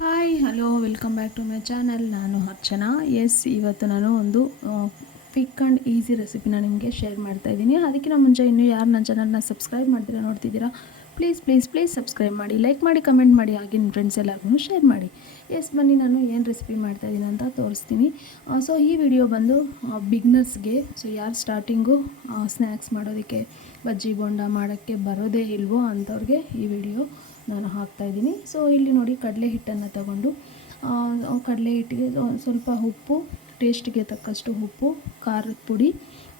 Hi hello welcome back to my channel ನಾನು Archana S ಇವತ್ತು ನಾನು ಒಂದು ಕ್ವಿಕ್ ಆ್ಯಂಡ್ ಈಸಿ ರೆಸಿಪಿನ ನಿಮಗೆ ಶೇರ್ ಮಾಡ್ತಾ ಇದ್ದೀನಿ. ಅದಕ್ಕಿಂತ ಮುಂಚೆ ಇನ್ನೂ ಯಾರು ನನ್ನ ಚಾನಲ್ನ ಸಬ್ಸ್ಕ್ರೈಬ್ ಮಾಡ್ತೀರಾ ನೋಡ್ತಿದ್ದೀರಾ? ಪ್ಲೀಸ್ ಪ್ಲೀಸ್ ಪ್ಲೀಸ್ ಸಬ್ಸ್ಕ್ರೈಬ್ ಮಾಡಿ ಲೈಕ್ ಮಾಡಿ ಕಮೆಂಟ್ ಮಾಡಿ ಆಗಿನ ಫ್ರೆಂಡ್ಸ್ ಎಲ್ಲರಿಗೂ ಶೇರ್ ಮಾಡಿ. ಎಸ್ ಬನ್ನಿ, ನಾನು ಏನು ರೆಸಿಪಿ ಮಾಡ್ತಾಯಿದ್ದೀನಿ ಅಂತ ತೋರಿಸ್ತೀನಿ. ಸೊ ಈ ವಿಡಿಯೋ ಬಂದು ಬಿಗ್ನರ್ಸ್ಗೆ ಸೊ ಯಾರು ಸ್ಟಾರ್ಟಿಂಗು ಸ್ನ್ಯಾಕ್ಸ್ ಮಾಡೋದಕ್ಕೆ, ಬಜ್ಜಿ ಬೋಂಡ ಮಾಡೋಕ್ಕೆ ಬರೋದೇ ಇಲ್ವೋ ಅಂಥವ್ರಿಗೆ ಈ ವಿಡಿಯೋ ನಾನು ಹಾಕ್ತಾಯಿದ್ದೀನಿ ಸೊ ಇಲ್ಲಿ ನೋಡಿ ಕಡಲೆ ಹಿಟ್ಟನ್ನು ತಗೊಂಡು ಕಡಲೆ ಹಿಟ್ಟಿಗೆ ಸ್ವಲ್ಪ ಉಪ್ಪು ಟೇಸ್ಟ್ಗೆ ತಕ್ಕಷ್ಟು ಉಪ್ಪು, ಖಾರದ ಪುಡಿ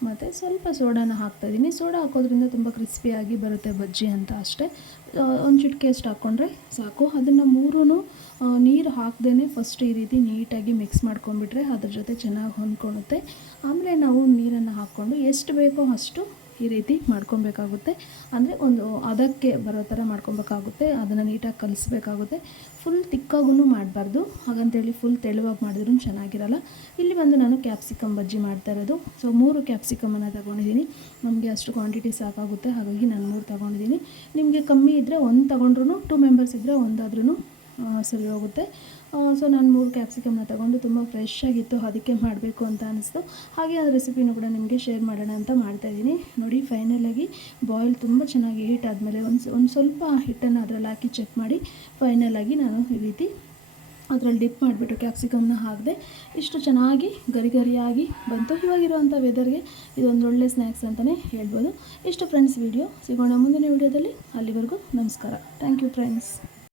ಮತ್ತು ಸ್ವಲ್ಪ ಸೋಡಾನ ಹಾಕ್ತಾಯಿದ್ದೀನಿ ಸೋಡಾ ಹಾಕೋದ್ರಿಂದ ತುಂಬ ಕ್ರಿಸ್ಪಿಯಾಗಿ ಬರುತ್ತೆ ಬಜ್ಜಿ ಅಂತ ಅಷ್ಟೇ. ಒಂದು ಚಿಟಿಕೆ ಅಷ್ಟು ಹಾಕ್ಕೊಂಡ್ರೆ ಸಾಕು. ಅದನ್ನು ಮೂರೂ ನೀರು ಹಾಕ್ದೇ ಫಸ್ಟ್ ಈ ರೀತಿ ನೀಟಾಗಿ ಮಿಕ್ಸ್ ಮಾಡ್ಕೊಂಡ್ಬಿಟ್ರೆ ಅದ್ರ ಜೊತೆ ಚೆನ್ನಾಗಿ ಹೊಂದ್ಕೊಳುತ್ತೆ. ಆಮೇಲೆ ನಾವು ನೀರನ್ನು ಹಾಕ್ಕೊಂಡು ಎಷ್ಟು ಬೇಕೋ ಅಷ್ಟು ಈ ರೀತಿ ಮಾಡ್ಕೊಬೇಕಾಗುತ್ತೆ. ಅಂದರೆ ಒಂದು ಅದಕ್ಕೆ ಬರೋ ಥರ ಮಾಡ್ಕೊಬೇಕಾಗುತ್ತೆ. ಅದನ್ನು ನೀಟಾಗಿ ಕಲಿಸ್ಬೇಕಾಗುತ್ತೆ. ಫುಲ್ ತಿಕ್ಕಾಗೂ ಮಾಡಬಾರ್ದು. ಹಾಗಂತೇಳಿ ಫುಲ್ ತೆಳುವಾಗಿ ಮಾಡಿದ್ರೂ ಚೆನ್ನಾಗಿರಲ್ಲ. ಇಲ್ಲಿ ಬಂದು ನಾನು ಕ್ಯಾಪ್ಸಿಕಮ್ ಬಜ್ಜಿ ಮಾಡ್ತಾ ಇರೋದು. ಸೊ ಮೂರು ಕ್ಯಾಪ್ಸಿಕಮನ್ನು ತಗೊಂಡಿದ್ದೀನಿ. ನಮಗೆ ಅಷ್ಟು ಕ್ವಾಂಟಿಟಿ ಸಾಕಾಗುತ್ತೆ. ಹಾಗಾಗಿ ನಾನು ಮೂರು ತೊಗೊಂಡಿದ್ದೀನಿ. ನಿಮಗೆ ಕಮ್ಮಿ ಇದ್ದರೆ ಒಂದು ತೊಗೊಂಡ್ರು ಟೂ ಮೆಂಬರ್ಸ್ ಇದ್ದರೆ ಒಂದಾದ್ರೂ ಸರಿ ಹೋಗುತ್ತೆ. ಸೊ ನಾನು ಮೂರು ಕ್ಯಾಪ್ಸಿಕಮ್ನ ತಗೊಂಡು ತುಂಬ ಫ್ರೆಶ್ ಆಗಿತ್ತು, ಅದಕ್ಕೆ ಮಾಡಬೇಕು ಅಂತ ಅನಿಸ್ತು. ಹಾಗೆ ಆ ರೆಸಿಪಿನೂ ಕೂಡ ನಿಮಗೆ ಶೇರ್ ಮಾಡೋಣ ಅಂತ ಮಾಡ್ತಾಯಿದ್ದೀನಿ ನೋಡಿ ಫೈನಲಾಗಿ ಬಾಯ್ಲ್ ತುಂಬ ಚೆನ್ನಾಗಿ ಹೀಟ್ ಆದಮೇಲೆ ಒಂದು ಒಂದು ಸ್ವಲ್ಪ ಹಿಟ್ಟನ್ನು ಅದರಲ್ಲಿ ಹಾಕಿ ಚೆಕ್ ಮಾಡಿ ಫೈನಲಾಗಿ ನಾನು ಈ ರೀತಿ ಅದರಲ್ಲಿ ಡಿಪ್ ಮಾಡಿಬಿಟ್ಟು ಕ್ಯಾಪ್ಸಿಕಮ್ನ ಹಾಕಿದೆ, ಇಷ್ಟು ಚೆನ್ನಾಗಿ ಗರಿ ಗರಿಯಾಗಿ ಬಂತು. ಇವಾಗಿರುವಂಥ ವೆದರ್ಗೆ ಇದೊಂದು ಒಳ್ಳೆ ಸ್ನ್ಯಾಕ್ಸ್ ಅಂತಲೇ ಹೇಳ್ಬೋದು. ಇಷ್ಟು ಫ್ರೆಂಡ್ಸ್ ವಿಡಿಯೋ ಸಿಗೋಣ ಮುಂದಿನ ವಿಡಿಯೋದಲ್ಲಿ ಅಲ್ಲಿವರೆಗೂ ನಮಸ್ಕಾರ. Thank you friends